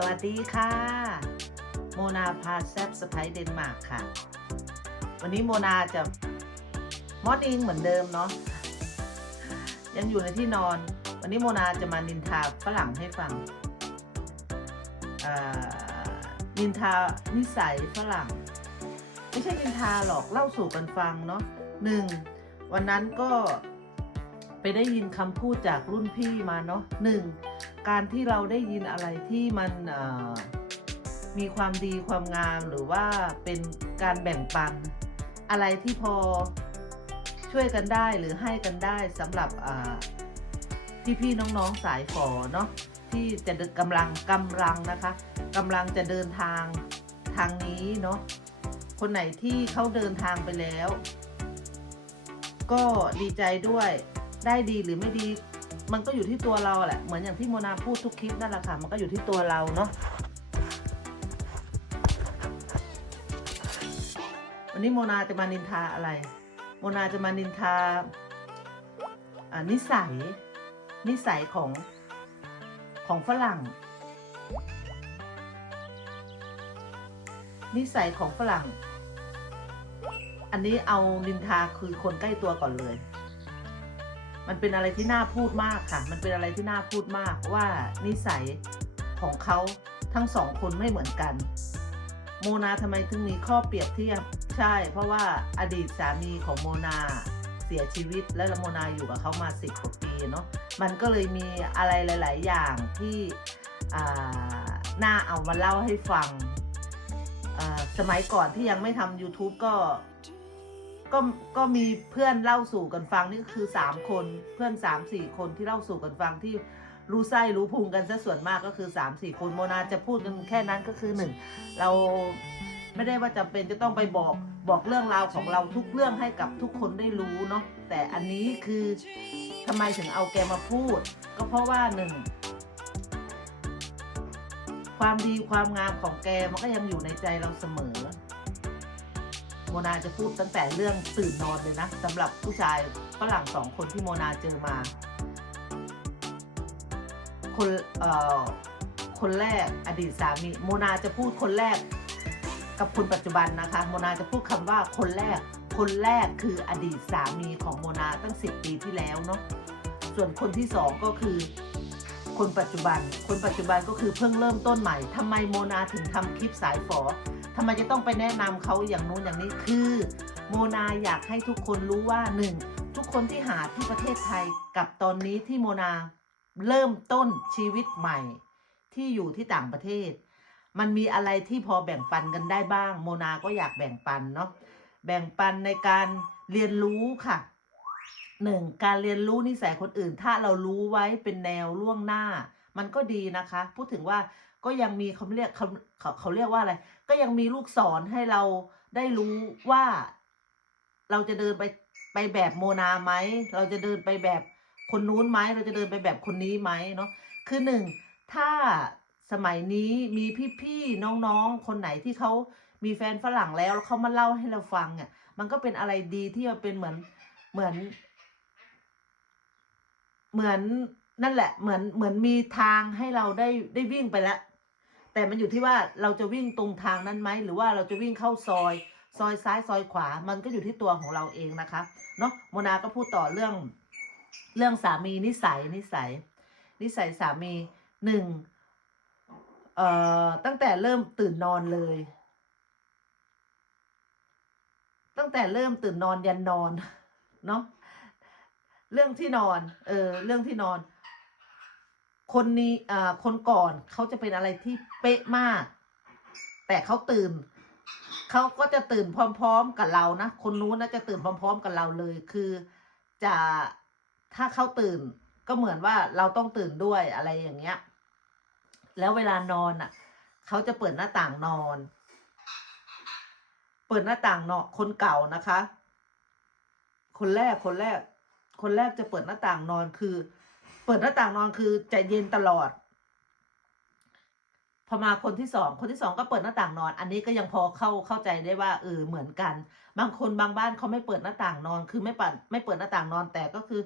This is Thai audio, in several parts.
สวัสดีค่ะ โมนาพาแซบสไปเดนมาร์กค่ะ วันนี้โมนาจะมอดอิงเหมือนเดิมเนาะยังอยู่ในที่นอน วันนี้โมนาจะมานินทาฝรั่งให้ฟังอ่านินทานิสัยฝรั่ง ไม่ใช่นินทาหรอกเล่าสู่กันฟังเนาะหนึ่งวันนั้นก็ไปได้ยินคำพูดจากรุ่นพี่มาเนาะหนึ่ง การที่เราได้ยินอะไรที่มันมีความดีความงามหรือว่าเป็นการแบ่งปัน อะไรที่พอช่วยกันได้หรือให้กันได้สำหรับอ่พี่ๆน้องๆสายฝอเนาะที่จะเดินกำลังกำลังนะคะกำลังจะเดินทางทางนี้เนาะคนไหนที่เขาเดินทางไปแล้ว ก็ดีใจด้วยได้ดีหรือไม่ดี มันก็อยู่ที่ตัวเราแหละ เหมือนอย่างที่โมนาพูดทุกคลิปนั่นแหละค่ะ มันก็อยู่ที่ตัวเราเนาะ วันนี้โมนาจะมานินทาอะไร โมนาจะมานินทาอ่านิสัย นิสัยของของฝรั่ง นิสัยของฝรั่ง อันนี้เอานินทาคือคนใกล้ตัวก่อนเลย มันเป็นอะไรที่น่าพูดมากค่ะ มันเป็นอะไรที่น่าพูดมากว่านิสัยของเขาทั้งสองคนไม่เหมือนกัน โมนาทำไมถึงมีข้อเปรียบเทียบใช่ เพราะว่าอดีตสามีของโมนาเสียชีวิตและโมนาอยู่กับเขามาสิบกว่าปีเนาะมันก็เลยมีอะไรหลาย ๆ อย่างที่น่าเอามาเล่าให้ฟังสมัยก่อนที่ยังไม่ทำ YouTube ก็ ก็ก็มีเพื่อนเล่าสู่กันฟังนี่คือสามคนเพื่อนสามสี่คนที่เล่าสู่กันฟังที่รู้ไส้รู้พุงกันซะส่วนมากก็คือสามสี่คนโมนาจะพูดกันแค่นั้นก็คือหนึ่งเราไม่ได้ว่าจำเป็นจะต้องไปบอกบอกเรื่องราวของเราทุกเรื่องให้กับทุกคนได้รู้เนาะแต่อันนี้คือทำไมถึงเอาแกมาพูด ก็เพราะว่าหนึ่งความดีความงามของแกมันก็ยังอยู่ในใจเราเสมอ โมนาจะพูดตั้งแต่เรื่องตื่นนอนเลยนะสำหรับผู้ชายฝรั่งสองคนที่โมนาเจอมา คนเอ่อคนแรกอดีตสามีโมนาจะพูดคนแรกกับคนปัจจุบันนะคะ โมนาจะพูดคำว่าคนแรก คนแรกคืออดีตสามีของโมนาตั้งสิบปีที่แล้วเนาะส่วนคนที่สองก็คือคนปัจจุบัน คนปัจจุบันก็คือเพิ่งเริ่มต้นใหม่ทำไมโมนาถึงทำคลิปสายฝอ ทำไมจะต้องไปแนะนำเขาอย่างนู้นอย่างนี้คือ โมนาอยากให้ทุกคนรู้ว่าหนึ่งทุกคนที่หาที่ประเทศไทยกับตอนนี้ที่โมนาเริ่มต้นชีวิตใหม่ ที่อยู่ที่ต่างประเทศ มันมีอะไรที่พอแบ่งปันกันได้บ้าง โมนาก็อยากแบ่งปันเนาะแบ่งปันในการเรียนรู้ค่ะหนึ่งการเรียนรู้นิสัยคนอื่น ถ้าเรารู้ไว้เป็นแนวล่วงหน้า มันก็ดีนะคะ พูดถึงว่า ก็ยังมีเขาเรียกเขาเขาเขาเรียกว่าอะไร ก็ยังมีลูกศรให้เราได้รู้ว่า เราจะเดินไปไปแบบโมนาไหม เราจะเดินไปแบบคนนู้นไหม เราจะเดินไปแบบคนนี้ไหมเนาะ คือหนึ่งถ้าสมัยนี้มีพี่ๆน้องๆ คนไหนที่เขามีแฟนฝรั่งแล้วแล้วเขามาเล่าให้เราฟังเนี่ยมันก็เป็นอะไรดีที่มันเป็นเหมือนเหมือน เหมือนนั่นแหละ เหมือนเหมือนมีทางให้เราได้ได้วิ่งไปแล้ว แต่มันอยู่ที่ว่าเราจะวิ่งตรงทางนั้นไหมหรือว่าเราจะวิ่งเข้าซอย ซอยซ้ายซอยขวา มันก็อยู่ที่ตัวของเราเองนะคะเนาะโมนาก็พูดต่อเรื่อง เรื่องสามีนิสัยนิสัย นิสัยสามีหนึ่งเอ่อตั้งแต่เริ่มตื่นนอนเลย ตั้งแต่เริ่มตื่นนอนยันนอนเนาะเรื่องที่นอน เออ เรื่องที่นอน คนนี้อ่าคนก่อนเขาจะเป็นอะไรที่เป๊ะมาก แต่เขาตื่นเขาก็จะตื่นพร้อม ๆ กับเรานะคนนู้นนะจะตื่นพร้อม ๆ กับเราเลย คือจะถ้าเขาตื่นก็เหมือนว่าเราต้องตื่นด้วยอะไรอย่างเงี้ย แล้วเวลานอนอะเขาจะเปิดหน้าต่างนอน เปิดหน้าต่างเนาะคนเก่านะคะ คนแรกคนแรก คนแรกจะเปิดหน้าต่างนอนคือ เปิดหน้าต่างนอนคือจะเย็นตลอด พอมาคนที่สองคนที่สองก็เปิดหน้าต่างนอน อันนี้ก็ยังพอเข้าเข้าใจได้ว่าเออเหมือนกัน บางคนบางบ้านเขาไม่เปิดหน้าต่างนอน คือไม่ปัดไม่เปิดหน้าต่างนอนแต่ก็คือ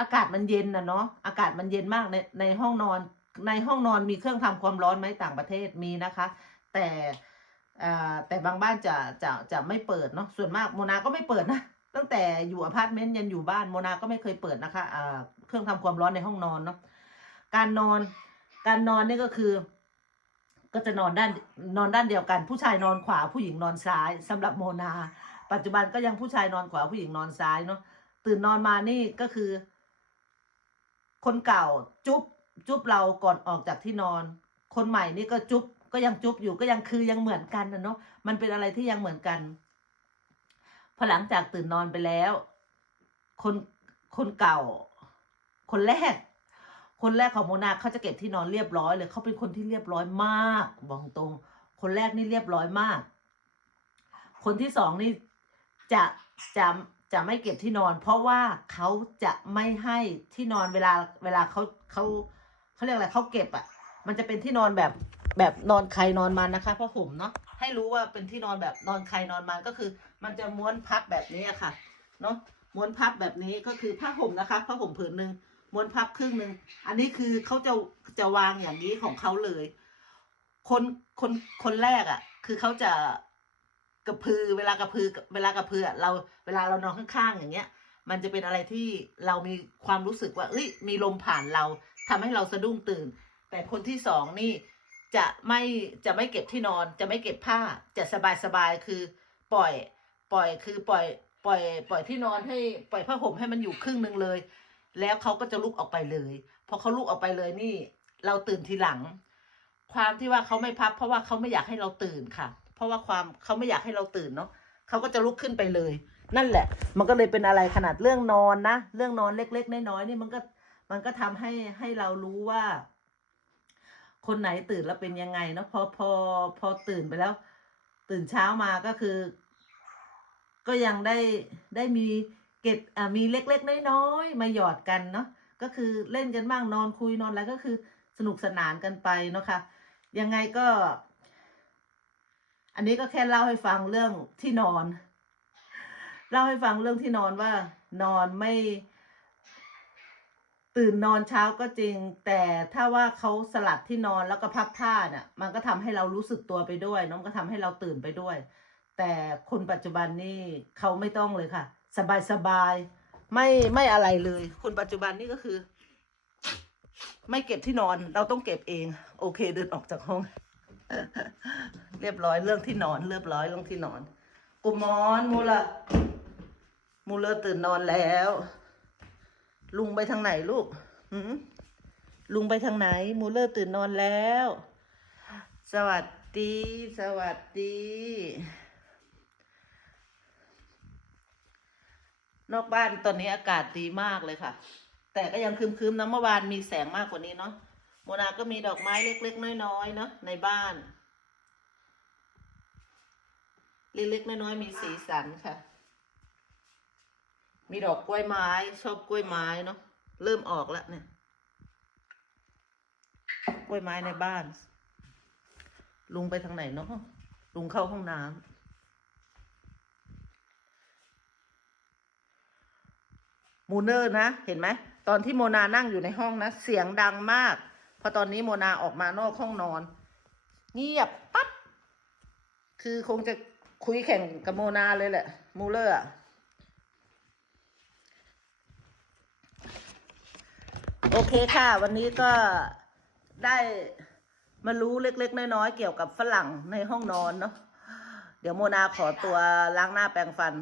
อากาศมันเย็นนะเนาะอากาศมันเย็นมากในในห้องนอน ในห้องนอนมีเครื่องทำความร้อนไหมต่างประเทศมีนะคะ แต่อ่าแต่บางบ้านจะจะจะไม่เปิดเนาะส่วนมากโมนาก็ไม่เปิดนะ ตั้งแต่อยู่อพาร์ตเมนต์ยันอยู่บ้านโมนาก็ไม่เคยเปิดนะคะเครื่องทำความร้อนในห้องนอนเนาะการนอน การนอนนี่ก็คือ ก็จะนอนด้านนอนด้านเดียวกัน ผู้ชายนอนขวาผู้หญิงนอนซ้ายสำหรับโมนา ปัจจุบันก็ยังผู้ชายนอนขวาผู้หญิงนอนซ้ายเนาะตื่นนอนมานี่ก็คือ คนเก่าจุ๊บจุ๊บเราก่อนออกจากที่นอน คนใหม่นี่ก็จุ๊บก็ยังจุ๊บอยู่ก็ยังคือยังเหมือนกันนะเนาะมันเป็นอะไรที่ยังเหมือนกัน พอหลังจากตื่นนอนไปแล้ว คนคนเก่า คนแรก คนแรกของโมนาเขาจะเก็บที่นอนเรียบร้อยเลยเขาเป็นคนที่เรียบร้อยมากบอกตรง คนแรกนี่เรียบร้อยมาก คนที่สองนี่จะจะจะไม่เก็บที่นอน เพราะว่าเขาจะไม่ให้ที่นอนเวลาเวลาเขาเขาเขาเรียกอะไรเขาเก็บอะ มันจะเป็นที่นอนแบบแบบนอนใครนอนมันนะคะผ้าห่มเนาะ ให้รู้ว่าเป็นที่นอนแบบนอนใครนอนมันก็คือ มันจะม้วนพับแบบนี้ค่ะเนาะม้วนพับแบบนี้ก็คือผ้าห่มนะคะผ้าห่มผืนหนึ่งม้วนพับครึ่งหนึ่งอันนี้คือเขาจะจะวางอย่างนี้ของเขาเลย คนคนคนแรกอะ่ะ คือเขาจะกระพือเวลากระพือเวลากระพืออะเราเวลาเรานอนข้างๆอย่างเงี้ย มันจะเป็นอะไรที่เรามีความรู้สึกว่า เอ้ยมีลมผ่านเราทำให้เราสะดุ้งตื่น แต่คนที่สองนี่ จะไม่จะไม่เก็บที่นอน จะไม่เก็บผ้าจะสบายสบายคือปล่อย ปล่อยคือปล่อย ปล่อย ปล่อยที่นอนให้ปล่อยผ้าห่มให้มันอยู่ครึ่งหนึ่งเลย แล้วเขาก็จะลุกออกไปเลยพอเขาลุกออกไปเลยนี่ เราตื่นทีหลัง ความที่ว่าเขาไม่พับ เพราะว่าเขาไม่อยากให้เราตื่นค่ะ เพราะว่าความเขาไม่อยากให้เราตื่นเนาะเขาก็จะลุกขึ้นไปเลย นั่นแหละ มันก็เลยเป็นอะไรขนาดเรื่องนอนนะเรื่องนอนเล็กๆน้อยๆนี่มันก็มันก็ทำให้ให้เรารู้ว่า คนไหนตื่นแล้วเป็นยังไงเนาะพอพอพอตื่นไปแล้ว ตื่นเช้ามาก็คือ ก็ยังได้ได้มีเก็บอ่ามีเล็กๆน้อยๆมาหยอดกันเนาะก็คือเล่นกันบ้างนอนคุยนอนอะไรก็คือสนุกสนานกันไปเนาะค่ะยังไงก็ อันนี้ก็แค่เล่าให้ฟังเรื่องที่นอน เล่าให้ฟังเรื่องที่นอนว่านอนไม่ ตื่นนอนเช้าก็จริง แต่ถ้าว่าเขาสลัดที่นอนแล้วก็พับผ้าเนี่ยมันก็ทำให้เรารู้สึกตัวไปด้วย น้องก็ทำให้เราตื่นไปด้วย แต่คนปัจจุบันนี่เขาไม่ต้องเลยค่ะ สบายสบายไม่ไม่อะไรเลย คนปัจจุบันนี่ก็คือ ไม่เก็บที่นอน เราต้องเก็บเอง โอเค เดินออกจากห้อง เรียบร้อยเรื่องที่นอน เรียบร้อยเรื่องที่นอน กุมอนมูละมูเลอตื่นนอนแล้ว ลุงไปทางไหนลูกหืมลุงไปทางไหน มูเลอร์ตื่นนอนแล้ว สวัสดี สวัสดี นอกบ้านตอนนี้อากาศดีมากเลยค่ะ แต่ก็ยังครึมๆนะเมื่อวานมีแสงมากกว่านี้เนาะโมนาก็มีดอกไม้เล็กๆ น้อยๆเนาะในบ้าน เล็กๆ น้อยๆ มีสีสันค่ะ มีดอกกล้วยไม้ชอบกล้วยไม้เนาะเริ่มออกแล้วเนี่ย กล้วยไม้ในบ้าน ลุงไปทางไหนเนาะลุงเข้าห้องน้ำมูเนอร์นะ เห็นไหม ตอนที่โมนานั่งอยู่ในห้องนะ เสียงดังมาก พอตอนนี้โมนาออกมานอกห้องนอน เงียบปั๊บคือคงจะคุยแข่งกับโมนาเลยแหละ มูเลอร์อะ โอเคค่ะ วันนี้ก็ได้มารู้เล็กๆ น้อยๆ เกี่ยวกับฝรั่งในห้องนอนเนาะเดี๋ยวโมนาขอตัวล้างหน้าแปรงฟัน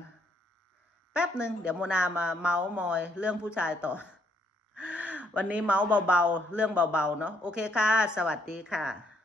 แป๊บหนึ่งเดี๋ยวโมนามาเมาส์มอยเรื่องผู้ชายต่อ วันนี้เมาส์เบาๆ เรื่องเบาๆ เนาะโอเคค่ะ สวัสดีค่ะ